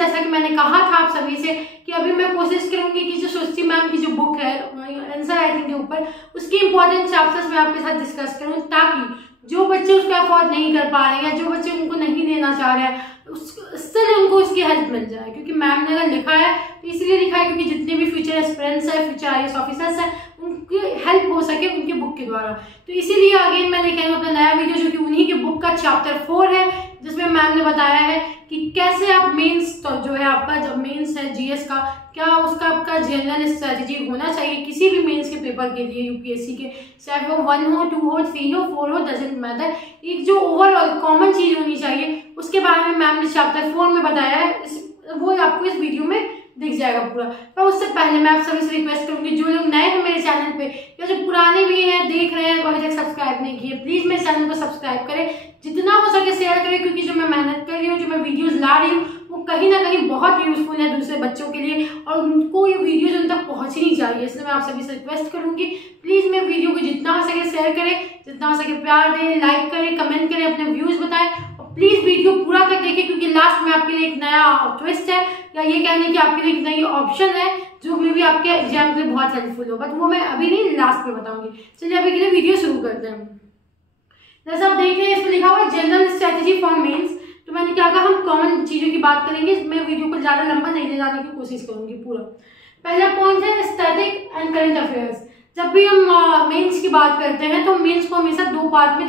जैसा कि मैंने कहा था आप सभी से कि अभी मैं कोशिश करूंगी कि जो सुश्री मैम की जो बुक है आंसर राइटिंग के ऊपर, उसकी इंपॉर्टेंट चैप्टर्स मैं आपके साथ डिस्कस करूं, ताकि जो बच्चे उसको अफोर्ड नहीं कर पा रहे हैं या जो बच्चे उनको नहीं लेना चाह रहे हैं उससे उनको उसकी हेल्प मिल जाए। क्योंकि मैम ने अगर लिखा है तो इसलिए लिखा है क्योंकि जितने भी फ्यूचर एस्पिरेंट्स है, फ्यूचर IAS ऑफिसर्स है, उनकी हेल्प हो सके उनके बुक के द्वारा। तो इसीलिए अगेन मैं लेके आई अपना नया वीडियो जो कि उन्हीं के बुक का चैप्टर 4 है, जिसमें मैम ने बताया है कि कैसे आप मेंस तो जो है आपका जब मेंस है GS का, क्या उसका आपका जनरल स्ट्रेटेजी होना चाहिए किसी भी मेंस के पेपर के लिए, UPSC के, चाहे वो 1 हो, 2 हो, 3 हो, 4 हो, डजंट मैटर, एक जो ओवरऑल कॉमन चीज होनी चाहिए उसके बारे में मैम ने चैप्टर 4 में बताया है। वो आपको इस वीडियो में दिख जाएगा पूरा। पर उससे पहले मैं आप सभी से रिक्वेस्ट करूंगी, जो लोग नए हैं मेरे चैनल पे या जो पुराने भी हैं देख रहे हैं अभी तक सब्सक्राइब नहीं किए, प्लीज मेरे चैनल को सब्सक्राइब करें, जितना हो सके शेयर करें, क्योंकि जो मैं मेहनत कर रही हूँ, जो मैं वीडियोस ला रही हूँ, वो कहीं ना कहीं बहुत यूजफुल है दूसरे बच्चों के लिए और उनको ये वीडियोज उन तक पहुंचनी चाहिए। इसलिए मैं आप सभी से रिक्वेस्ट करूंगी, प्लीज मेरे वीडियो को जितना हो सके शेयर करें, जितना हो सके प्यार दें, लाइक करें, कमेंट करें, अपने व्यूज बताएं और प्लीज वीडियो पूरा तक देखें, क्योंकि लास्ट में आपके लिए एक नया ट्विस्ट है या ये कहने की आपके लिए एक नई ऑप्शन है जो मे भी आपके एग्जाम के लिए बहुत हेल्पफुल हो, बट वो मैं अभी नहीं लास्ट में बताऊंगी। चलिए अभी के लिए वीडियो शुरू करते हैं। जैसा आप देख रहे हैं इसमें लिखा हुआ है जनरल स्ट्रेटेजी फॉर मेंस। तो मैंने क्या कहा, हम कॉमन चीजों की बात करेंगे, मैं वीडियो को ज्यादा लंबा नहीं ले जाने की कोशिश करूंगी पूरा। पहला पॉइंट है स्टैटिक एंड करंट अफेयर्स। जब भी हम मेंस की बात करते हैं तो मेंस को हमेशा 2 पार्ट में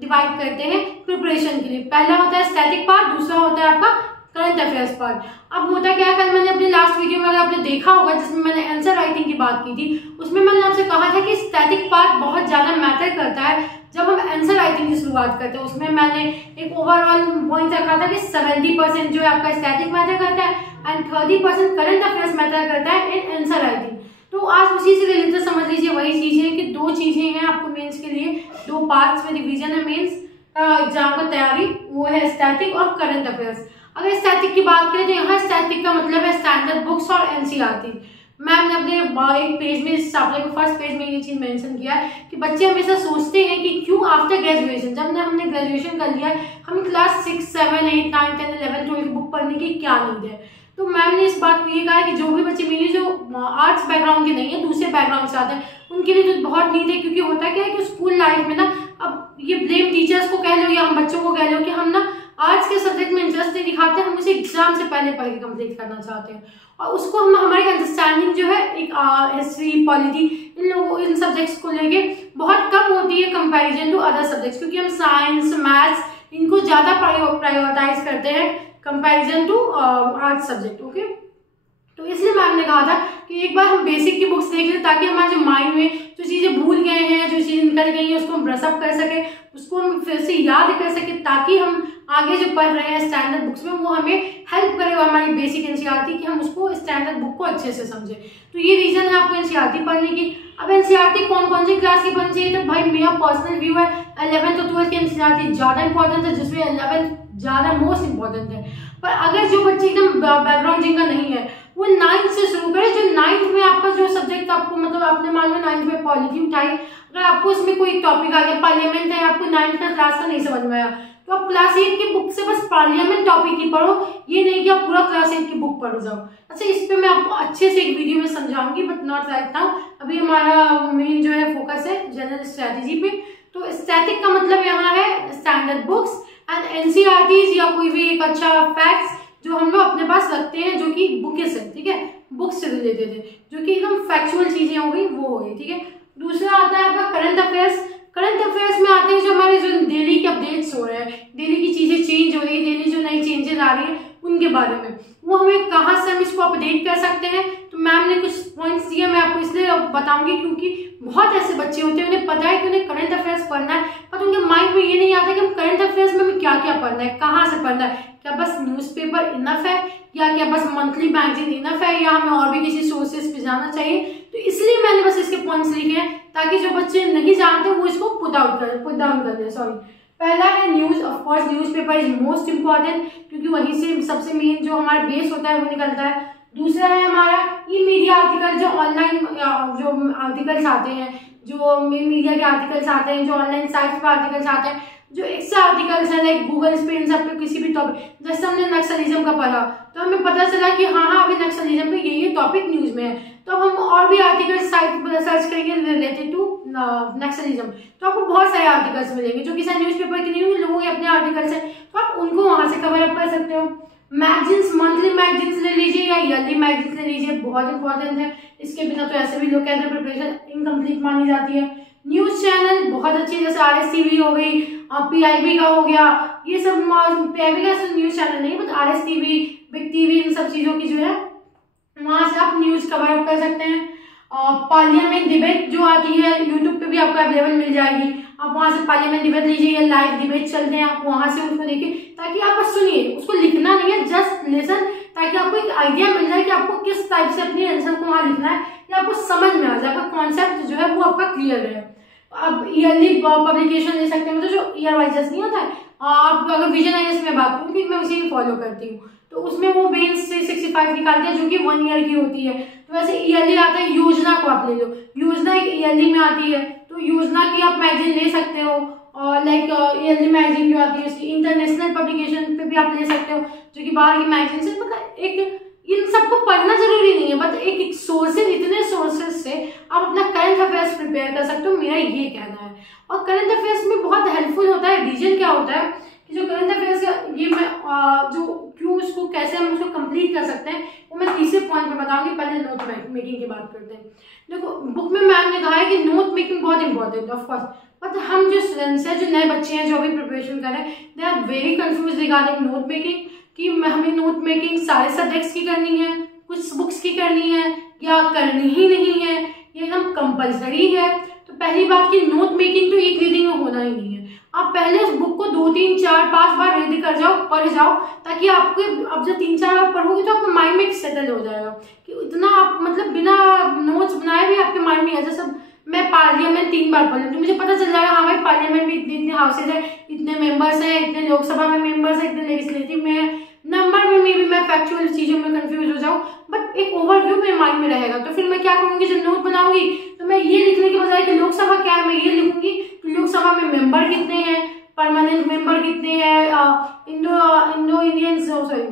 डिवाइड करते हैं प्रिपरेशन के लिए। पहला होता है स्टैटिक पार्ट, दूसरा होता है आपका करंट अफेयर्स पार्ट। अब होता क्या है, कल मैंने अपने लास्ट वीडियो में अगर आपने देखा होगा जिसमें मैंने आंसर राइटिंग की बात की थी, उसमें मैंने आपसे कहा था कि स्टैटिक पार्ट बहुत ज्यादा मैटर करता है जब हम आंसर राइटिंग की शुरुआत करते हैं। उसमें मैंने एक ओवरऑल पॉइंट रखा था कि 70% जो है आपका स्टैटिक मैटर करता है एंड 30% करंट अफेयर्स मैटर करता है इन आंसर राइटिंग। तो आज उसी से रिलेटेड समझ लीजिए वही चीजें हैं कि 2 चीजें हैं आपको मेंस के लिए, 2 पार्ट्स में डिवीजन है मेंस एग्जाम का तैयारी, वो है स्टैटिक और करंट अफेयर्स। अगर स्टैटिक की बात करें तो यहाँ स्टैटिक का मतलब है स्टैंडर्ड बुक्स और NCERT। मैम ने अपने एक पेज में, इस चैप्टर के फर्स्ट पेज में ये चीज मेंशन किया है कि बच्चे हमेशा सोचते हैं कि क्यों आफ्टर ग्रेजुएशन, जब हमने ग्रेजुएशन कर लिया है, हमें क्लास 6, 7, 8, 9, 10, 11, 12 की बुक पढ़ने की क्या नीड है। तो मैम ने इस बात को ये कहा है कि जो भी बच्चे मेरे जो आर्ट्स बैकग्राउंड के नहीं है, दूसरे बैकग्राउंड से आते हैं, उनके लिए तो बहुत नीड है। क्योंकि होता क्या है कि स्कूल लाइफ में ना, अब ये ब्लेम टीचर्स को कह लो या हम बच्चों को कह लो कि हम ना आर्ट्स के सब्जेक्ट में इंटरेस्ट नहीं दिखाते, हम उसे एग्जाम से पहले पढ़ के कंप्लीट करना चाहते हैं और उसको हम हमारी अंडरस्टैंडिंग जो है एक हिस्ट्री, पॉलिटी, इन सब्जेक्ट्स को लेके बहुत कम होती है कंपैरिजन टू अदर सब्जेक्ट्स, क्योंकि हम साइंस, मैथ्स इनको ज्यादा प्रायोरिटाइज करते हैं comparison to arts subject. Okay, तो इसलिए मैम ने कहा था कि एक बार हम बेसिक की बुक्स देख लें ताकि हमारे जो माइंड में जो चीजें भूल गए हैं, जो चीजें निकल गई हैं, उसको हम ब्रश अप कर सके, उसको हम फिर से याद कर सके, ताकि हम आगे जो पढ़ रहे हैं स्टैंडर्ड बुक्स में वो हमें हेल्प करे हमारी बेसिक NCERT कि हम उसको स्टैंडर्ड बुक को अच्छे से समझे। तो ये रीजन है आपको NCERT पढ़ने की। अब NCERT कौन कौन सी क्लास की पढ़नी चाहिए, तो भाई मेरा पर्सनल व्यू है 11th और 12th की NCERT ज्यादा इंपॉर्टेंट है, जिसमें 11th ज्यादा मोस्ट इंपॉर्टेंट है। पर अगर जो बच्चे एकदम बैकग्राउंड जिनका नहीं है वो 9th से शुरू करें। जो 9th में आपका जो सब्जेक्ट आपको, मतलब आपने मान लो 9th में पॉलिटी उठाई, अगर आपको उसमें कोई टॉपिक आ गया, पार्लियामेंट है, आपको 9th का क्लास का नहीं समझ में आया, तो आप क्लास 8 की बुक से बस पार्लियामेंट टॉपिक ही पढ़ो, ये नहीं कि आप पूरा क्लास 8 की बुक पढ़ जाओ। अच्छा, इस पे मैं आपको अच्छे से एक वीडियो में समझाऊंगी, बट नॉट राइट नाउ। अभी हमारा मेन जो है फोकस है जनरल स्ट्रेटेजी पे। तो स्टैटिक का मतलब यहाँ है स्टैंडर्ड बुक्स एंड NCERTs या कोई भी एक अच्छा फैक्ट्स जो हम लोग अपने पास रखते हैं, जो कि बुक्स है, ठीक है, बुक्स से रिलेटेड है, जो कि एकदम फैक्चुअल चीजें हो गई, वो हो गई, ठीक है। दूसरा आता है आपका करंट अफेयर्स। करंट अफेयर्स में आते हैं जो हमारे जो डेली के अपडेट्स हो रहे हैं, डेली की चीजें चेंज हो रही है, डेली जो नई चेंजेस आ रही है उनके बारे में, वो हमें कहाँ से हम इसको अपडेट कर सकते हैं। तो मैम ने कुछ पॉइंट्स दिए, मैं आपको इसलिए बताऊंगी क्योंकि बहुत ऐसे बच्चे होते हैं उन्हें पता है कि उन्हें करंट अफेयर्स पढ़ना है, पर उनके माइंड में ये नहीं आता कि हम करंट अफेयर्स में हमें क्या क्या पढ़ना है, कहाँ से पढ़ना है, क्या बस न्यूज़पेपर इनफ है या क्या बस मंथली मैगजीन इनफ है या हमें और भी किसी सोर्सेज पे जाना चाहिए। तो इसलिए मैंने बस इसके पॉइंट्स लिखे हैं ताकि जो बच्चे नहीं जानते वो इसको पुट डाउन कर दे। सॉरी, पहला है news. Of course newspaper is most important, क्योंकि वहीं से सबसे मेन जो हमारा बेस होता है वो निकलता है। दूसरा है हमारा ई मीडिया आर्टिकल, जो ऑनलाइन जो आर्टिकल्स आते हैं, जो मीडिया के आर्टिकल्स आते हैं, जो ऑनलाइन साइट्स पर आर्टिकल्स आते हैं, जो एक्स्ट्रा आर्टिकल्स है लाइक गूगल पे, इन सब पे किसी भी टॉपिक, जैसे हमने नक्सलिज्म का पढ़ा तो हमें पता चला कि हाँ अभी नक्सलिज्म पे ये टॉपिक न्यूज में है, तो हम और भी आर्टिकल साइट पर सर्च करेंगे रिलेटेड टू नक्सलिज्म, तो आपको बहुत सारे आर्टिकल्स मिलेंगे जो कि शायद न्यूज़पेपर के नहीं, लोगों के अपने आर्टिकल्स हैं, तो आप उनको वहां से कवर अप कर सकते हो। मैगजीन्स, मंथली मैगजीन्स ले लीजिए या ईयरली मैगजीन्स ले लीजिए, बहुत इंपॉर्टेंट है, इसके बिना तो ऐसे भी लोग कहते हैं प्रिपरेशन इनकम्प्लीट मानी जाती है। न्यूज चैनल बहुत अच्छी है, जैसे RS-TV हो गई, PIB का हो गया, ये सब PIB का न्यूज चैनल नहीं बट RS-TV, बिग टीवी, इन सब चीजों की जो है वहां से आप न्यूज कवर अप कर सकते हैं। पार्लियामेंट डिबेट जो आती है यूट्यूब पे भी आपको अवेलेबल मिल जाएगी, आप वहां से पार्लियामेंट डिबेट लीजिए या लाइव डिबेट चलते हैं, आप वहां से उसको देखिए, ताकि आप बस सुनिए, उसको लिखना नहीं है, जस्ट लिसन, ताकि आपको एक आइडिया मिल जाए कि आपको किस टाइप से अपने आंसर को वहां लिखना है, या आपको समझ में आ जाए, आपका कॉन्सेप्ट जो है वो आपका क्लियर है। आप ईयरली पब्लिकेशन ले सकते हैं, मतलब जो ईयर वाइज नहीं होता है, आप अगर विजन IAS में बात करूँ, मैं उसी फॉलो करती हूँ, तो उसमें वो बेस से 65 निकालते हैं जो कि 1 ईयर की होती है। तो वैसे ईयरली आता है, योजना को आप ले लो, योजना एक ईयरली में आती है, तो योजना की आप मैगजीन ले सकते हो, और लाइक ईयरली मैगजीन जो आती है उसकी इंटरनेशनल पब्लिकेशन पे भी आप ले सकते हो, जो कि बाहर की मैगजीन से, मतलब एक इन सबको पढ़ना जरूरी नहीं है, बट एक सोर्सेज, इतने सोर्सेज से आप अपना करंट अफेयर्स प्रिपेयर कर सकते हो, मेरा ये कहना है। और करंट अफेयर्स में बहुत हेल्पफुल होता है, रीजन क्या होता है कि जो करंट अफेयर्स का ये मैं जो क्यों उसको कैसे हम उसको कंप्लीट कर सकते हैं वो मैं तीसरे पॉइंट में बताऊंगी, पहले नोट मेकिंग की बात करते हैं। देखो बुक में मैम ने कहा है कि नोट मेकिंग बहुत इंपॉर्टेंट है ऑफकोर्स, बट हम जो स्टूडेंट्स हैं, जो नए बच्चे हैं, जो अभी प्रिपरेशन कर रहे हैं, they are very confuse regarding note making, कि हमें नोट मेकिंग सारे सब्जेक्ट्स की करनी है, कुछ बुक्स की करनी है, या करनी ही नहीं है, ये एकदम कंपलसरी है। तो पहली बात कि नोट मेकिंग तो एक रीडिंग में होना ही नहीं है, आप पहले उस बुक को 2, 3, 4, 5 बार रीड कर जाओ, पढ़ जाओ, ताकि आपको अब जब 3-4 बार पढ़ोगे तो आपके माइंड में सेटल हो जाएगा कि इतना आप मतलब बिना नोट्स बनाए भी आपके माइंड में आ जाए। सब मैं पार्लियामेंट 3 बार पढ़ लूँ तो मुझे पता चल जाएगा, हाँ भाई पार्लियामेंट में इतने इतने हाउसेज है, इतने मेंबर्स हैं, इतने लोकसभा में मेंबर्स है, इतने लेजिस्लेटिव में है, नंबर में भी मैं फैक्चुअल चीजों में कंफ्यूज हो जाऊं, बट एक ओवरव्यू मेरे माइंड में रहेगा। तो फिर मैं क्या करूंगी, जब नोट बनाऊंगी तो मैं ये लिखने के बजाय कि लोकसभा क्या है, मैं ये लिखूंगी कि लोकसभा में मेंबर कितने हैं, परमानेंट मेंबर कितने हैं, इंडो इंडियंस सॉरी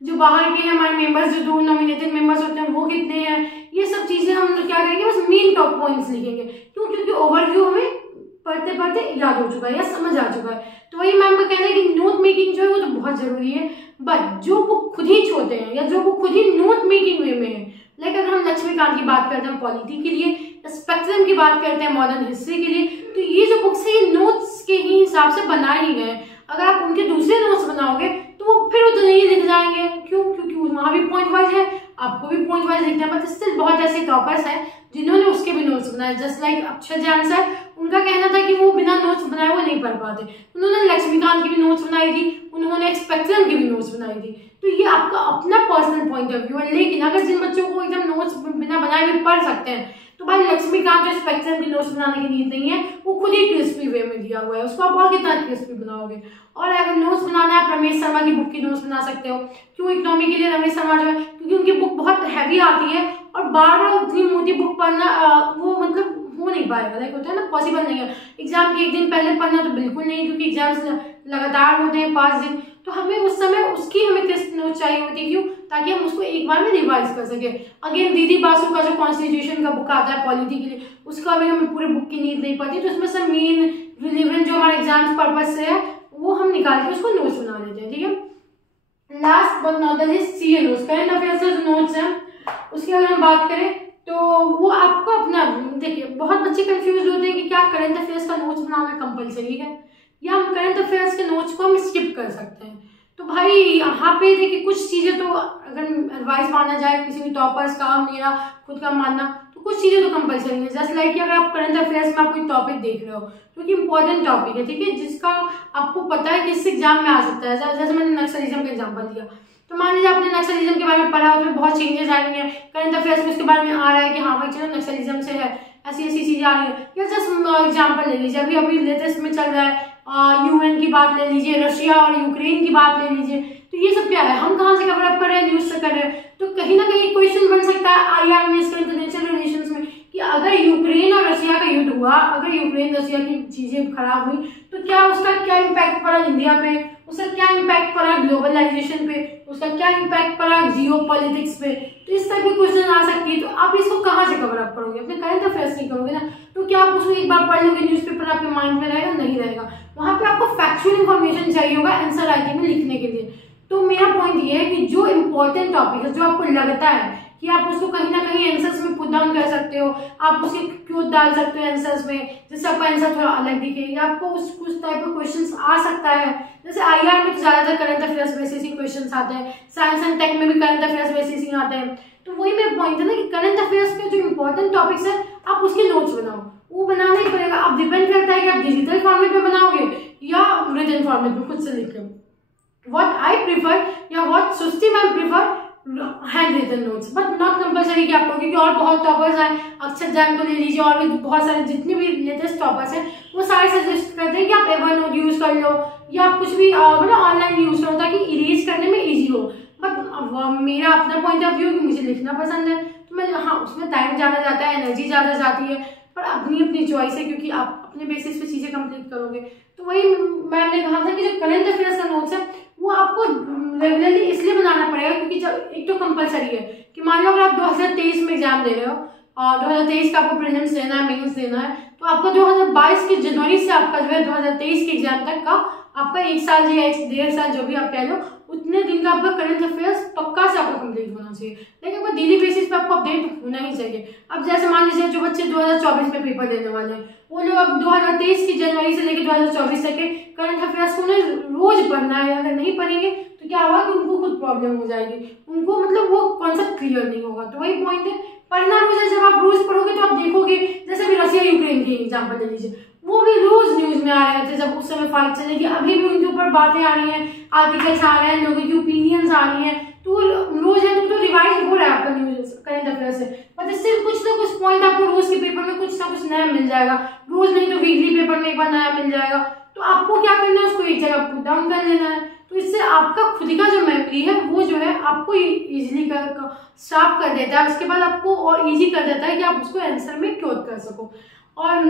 जो बाहर के हमारे मेंबर्स, जो 2 नॉमिनेटेड मेंबर्स होते हैं वो कितने हैं, ये सब चीजें हम क्या करेंगे, बस मेन टॉप पॉइंट्स लिखेंगे। क्यों? क्योंकि ओवरव्यू हमें पढ़ते पढ़ते याद हो चुका है या समझ आ चुका है। तो वही मैम का कहना है कि नोट मेकिंग जो है वो तो बहुत जरूरी है, बट जो बुक खुद ही छोड़ते हैं या जो बुक खुद ही नोट मेकिंग वे में है, लाइक अगर हम लक्ष्मीकांत की बात करते हैं पॉलिटी के लिए, स्पेक्ट्रम की बात करते हैं मॉडर्न हिस्ट्री के लिए, तो ये जो बुक्स है ये नोट्स के ही हिसाब से बनाए ही गए। अगर आप उनके दूसरे नोट्स बनाओगे तो फिर उतने ही लिख जाएंगे। क्यों? क्योंकि वहां भी पॉइंट वाइज है, आपको भी पॉइंट वाइज लिखना है, बट स्टिल बहुत ऐसे टॉपर्स हैं जिन्होंने उसके भी नोट्स बनाए, just like Akshay Jain sir, उनका कहना था कि वो बिना नोट्स बनाए वो नहीं पढ़ पाते, उन्होंने लक्ष्मीकांत की भी नोट्स बनाई थी, उन्होंने स्पेक्ट्रम की भी नोट्स बनाई थी। तो ये आपका अपना पर्सनल पॉइंट ऑफ व्यू है, लेकिन अगर जिन बच्चों को एकदम नोट्स बिना बनाए भी पढ़ सकते हैं, तो भाई लक्ष्मीकांत जो स्पेक्ट्रम की नोट्स बनाने की नीड नहीं है, वो खुद ही क्रिस्पी वे में दिया हुआ है, उसको आप और कितना क्रिस्पी बनाओगे। और अगर नोट्स बनाना है, रमेश शर्मा की बुक की नोट्स बना सकते हो। क्यों इकोनॉमी के लिए रमेश शर्मा जो है, क्योंकि उनकी बुक बहुत हैवी आती है और बार बार उतनी मोटी बुक पढ़ना वो मतलब हो नहीं पाएगा, लाइक होता है ना, पॉसिबल नहीं है। एग्जाम के 1 दिन पहले पढ़ना तो बिल्कुल नहीं, क्योंकि एग्जाम्स लगातार होते हैं 5 दिन, तो हमें उस समय उसकी हमें क्रिस्प नोट चाहिए होती है। क्यों? ताकि हम उसको एक बार में रिवाइज कर सके। अगेन दीदी बासु का जो कॉन्स्टिट्यूशन का बुक आता है पॉलिटी के लिए, उसका अभी हमें पूरे बुक की नीड नहीं पड़ती, तो उसमें सब मेन रिलेवेंट जो हमारे एग्जाम्स पर्पज से है वो हम निकाल के उसको नोट्स बना लेते हैं। ठीक है, last but not the least CA notes, current affairs के जो नोट्स हैं उसकी अगर हम बात करें तो वो आपको अपना, देखिए बहुत बच्चे कंफ्यूज होते हैं कि क्या करंट अफेयर्स का नोट्स बनाना कंपलसरी है या हम करंट अफेयर्स के नोट्स को हम स्किप कर सकते हैं। तो भाई यहाँ पे देखिए कुछ चीजें तो अगर एडवाइस माना जाए किसी भी टॉपर्स का, मेरा खुद का मानना, तो कुछ चीजें तो कंपलसरी है। जैसे लाइक कि अगर आप करंट अफेयर्स में आप कोई टॉपिक देख रहे हो जो कि इंपॉर्टेंट टॉपिक है, ठीक है, जिसका आपको पता है कि इससे एग्जाम में आ सकता है, जैसे मैंने नक्सलिज्म का एग्जाम्पल दिया, तो मान लीजिए आपने नक्सलिज्म के बारे में पढ़ा, उसमें बहुत चेंजेस आ रही हैं, करंट अफेयर्स में उसके बारे में आ रहा है कि हाँ भाई चलो नक्सलिज्म से है, ऐसी ऐसी चीजें आ रही है। या जस्ट एग्जाम्पल ले लीजिए, अभी अभी लेटेस्ट में चल रहा है यूएन की बात ले लीजिए, रशिया और यूक्रेन की बात ले लीजिए, तो ये सब क्या है, हम कहाँ से कवर अप कर रहे हैं, न्यूज से कर रहे हैं। तो कहीं ना कहीं क्वेश्चन बन सकता है IRMS का इंटरनेशनल रिलेशंस में कि अगर यूक्रेन और रशिया का युद्ध हुआ, अगर यूक्रेन रशिया की चीज चीजें खराब हुई तो क्या उसका क्या इम्पैक्ट पड़ा इंडिया पे, उसका क्या इम्पैक्ट पड़ा ग्लोबलाइजेशन पे, उसका क्या इम्पैक्ट पड़ा जियो पॉलिटिक्स पे। तो इस टाइप की क्वेश्चन आ सकती है। तो आप इसको कहाँ से कवर अप करोगे, अपने करंट अफेयर्स नहीं करोगे ना। तो क्या आप उसको एक बार पढ़ लोगे न्यूज़पेपर, आपके माइंड में रहेगा? नहीं रहेगा। वहां पे आपको फैक्चुअल इन्फॉर्मेशन चाहिए होगा आंसर राइटिंग में लिखने के लिए। तो मेरा पॉइंट ये है कि जो इंपॉर्टेंट टॉपिक है, जो आपको लगता है कि आप उसको कहीं ना कहीं आंसर्स में पुट डाउन कर सकते हो, आप उसके क्यों डाल सकते हो आंसर्स में, जिससे आपका आंसर थोड़ा अलग दिखे, या आपको उस टाइप का क्वेश्चंस आ सकता है। जैसे आईआर में तो ज्यादातर करंट अफेयर्स बेसिस ही क्वेश्चंस आते हैं, साइंस एंड टेक में भी करंट अफेयर्स बेसिस ही आते हैं। तो वही मेरा पॉइंट है ना कि करंट अफेयर्स के जो इंपॉर्टेंट टॉपिक्स है आप उसके नोट्स बनाओ, वो बनाना ही पड़ेगा। अब डिपेंड करता है कि आप डिजिटल फॉर्मेट में बनाओगे या रिटन फॉर्मेट में खुद से लिख के। What I prefer या what सुस्ती ma'am prefer, hand written notes, but not compulsory कि आपको, क्योंकि और बहुत टॉपर्स हैं, अक्षर जैन को ले लीजिए और भी बहुत सारे जितने भी लेटेस्ट टॉपर्स हैं वो सारे सजेस्ट करते हैं कि आप एवर नोट यूज कर लो या आप कुछ भी मतलब ऑनलाइन यूज करो ताकि इरेज करने में इजी हो। बट मेरा अपना पॉइंट ऑफ व्यू कि मुझे लिखना पसंद है, तो मैं हाँ उसमें टाइम ज़्यादा जाता है, एनर्जी ज़्यादा जाती है, पर अपनी अपनी चॉइस है क्योंकि आप अपने बेसिस पे चीज़ें कंप्लीट करोगे। तो वही मैम ने कहा था कि जो करंट अफेयर्स का नोट्स है वो आपको रेगुलरली इसलिए बनाना पड़ेगा क्योंकि जब एक तो कंपलसरी है कि मान लो अगर आप 2023 में एग्जाम दे रहे हो और 2023 का आपको प्रीलिम्स देना है, मेंस देना है, तो आपको 2022 के जनवरी से आपका जो है 2023 के एग्जाम तक का आपका 1 साल या 1.5 साल जो भी आप कह लो उतने दिन का आपका करंट अफेयर्स पक्का से आपका कंप्लीट होना चाहिए। लेकिन आपको डेली बेसिस पे आपको अपडेट होना ही चाहिए। अब जैसे मान लीजिए जो बच्चे 2024 में पेपर देने वाले हैं वो लोग अब 2023 की जनवरी से लेकर 2024 तक के करंट अफेयर्स को उन्हें रोज पढ़ना है। अगर नहीं पढ़ेंगे तो क्या होगा कि उनको खुद प्रॉब्लम हो जाएगी, उनको मतलब वो कॉन्सेप्ट क्लियर नहीं होगा। तो वही पॉइंट है, पढ़ना रोज है। जब आप रोज पढ़ोगे तो आप देखोगे, जैसे भी रशिया यूक्रेन की एग्जाम्पल ले लीजिए, वो भी रोज न्यूज में आ रहे थे जब उस समय फाइट चलेगी, अभी भी उनके ऊपर बातें आ रही हैं, आर्टिकल्स आ रहे हैं, लोगों की ओपिनियंस आ रही हैं, तो रोज है तो रिवाइज हो रहा है आपका न्यूज करंट अफेयर से। बट स्टिल कुछ ना कुछ पॉइंट आपको रोज के पेपर में कुछ ना कुछ नया मिल जाएगा, रोज नहीं तो वीकली पेपर में एक बार नया मिल जाएगा। तो आपको क्या करना है, उसको एक जगह पुट डाउन कर लेना है। तो इससे आपका खुद का जो मेमोरी है वो जो है आपको इजीली शार्प कर देता है, उसके बाद आपको और इजी कर देता है कि आप उसको आंसर में क्योर कर सको। और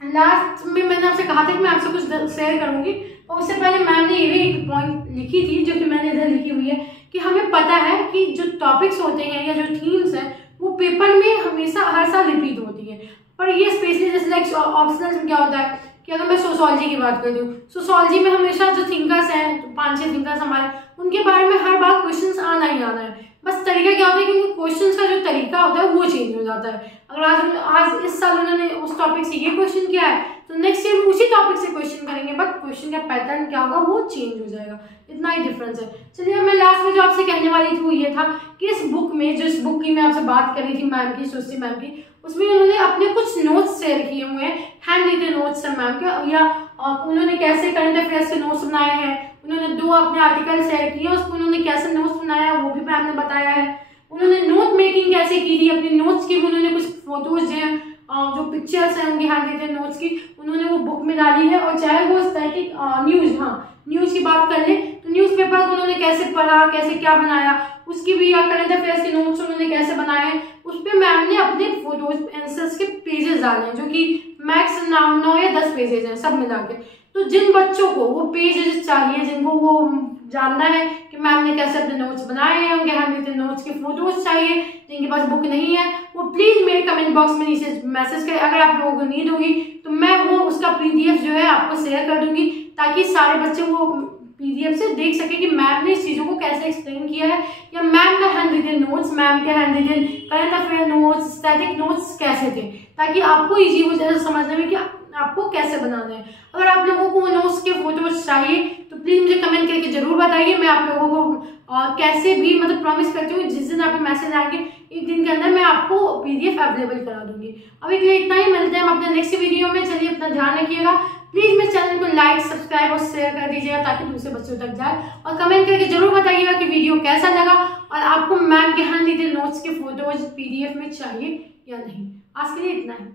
लास्ट में मैंने आपसे कहा था कि मैं आपसे कुछ शेयर करूंगी, और उससे पहले मैम ने ये भी एक पॉइंट लिखी थी जो कि मैंने इधर लिखी हुई है कि हमें पता है कि जो टॉपिक्स होते हैं या जो थीम्स हैं वो पेपर में हमेशा हर साल रिपीट होती है, पर ये स्पेशली जैसे लाइक ऑप्शनल में क्या होता है कि अगर मैं सोशोलॉजी की बात करूँ, सोशोलॉजी में हमेशा जो थिंकर्स हैं 5-6 थिंकर्स हमारे, उनके बारे में हर बार क्वेश्चंस आना ही आना है। बस तरीका क्या होता है कि क्वेश्चंस का जो तरीका होता है वो चेंज हो जाता है। अगर आज इस साल उन्होंने उस टॉपिक से ये क्वेश्चन किया है तो नेक्स्ट ईयर उसी टॉपिक से क्वेश्चन करेंगे, बट क्वेश्चन का पैटर्न क्या होगा वो चेंज हो जाएगा, इतना ही डिफरेंस है। चलिए मैं लास्ट में जो आपसे कहने वाली थी वो ये था कि इस बुक में, जो इस बुक की मैं आपसे बात कर रही थी मैम की, सुश्री मैम की, उसमें उन्होंने अपने कुछ नोट्स शेयर किए हुए हैं, हैंड रिटन नोट्स है मैम के, या उन्होंने कैसे करंट अफेयर्स के नोट्स बनाए हैं, उन्होंने 2 अपने आर्टिकल शेयर किए, उसको उन्होंने कैसे नोट्स बनाया है वो भी मैम ने बताया है। उन्होंने नोट मेकिंग कैसे की थी, अपने नोट्स की उन्होंने कुछ फोटोज हैं, जो पिक्चर्स हैं उनकी हैंड रिटन नोट्स की, उन्होंने वो बुक में डाली है। और चाहे वो स्टैटिक न्यूज की बात कर ले तो न्यूज़पेपर को उन्होंने कैसे पढ़ा, कैसे क्या बनाया, उसकी भी, या करंट अफेयर्स के नोट्स उन्होंने कैसे बनाए हैं, उस पर मैम ने अपने फोटोज आंसर्स के पेजेस डाले हैं, जो कि मैक्स 9 या 10 पेजेस हैं सब मिला के। तो जिन बच्चों को वो पेजेस चाहिए, जिनको वो जानना है कि मैम ने कैसे अपने नोट्स बनाए हैं, उनके हैंड रिटन नोट्स के फोटोज चाहिए, जिनके पास बुक नहीं है वो प्लीज मेरे कमेंट बॉक्स में नीचे मैसेज करें। अगर आप लोगों को नीड होगी तो मैं वो उसका पीडीएफ जो है आपको शेयर कर दूंगी, ताकि सारे बच्चे वो पीडीएफ से देख सके कि मैम ने इस चीजों को कैसे एक्सप्लेन किया है, या मैम का हैंड रिटन नोट्स, मैम के hand written current affair notes, static notes कैसे थे, ताकि आपको इजी हो जाए समझने में कि आपको कैसे बनाना है। अगर आप लोगों को नोट्स के फोटोज चाहिए तो प्लीज मुझे कमेंट करके जरूर बताइए, मैं आप लोगों को कैसे भी मतलब प्रॉमिस करती हूँ जिस दिन आपके मैसेज आएंगे 1 दिन के अंदर मैं आपको पीडीएफ अवेलेबल करा दूंगी। अभी के लिए इतना ही, मिलते हैं हम अपने नेक्स्ट वीडियो में। चलिए अपना ध्यान रखिएगा, प्लीज मेरे चैनल को लाइक, सब्सक्राइब और शेयर कर दीजिएगा ताकि दूसरे बच्चों तक जाए, और कमेंट करके जरूर बताइएगा कि वीडियो कैसा लगा और आपको मैम के हैंड रिटन नोट्स के फोटोज पीडीएफ में चाहिए या नहीं। आज के लिए इतना ही।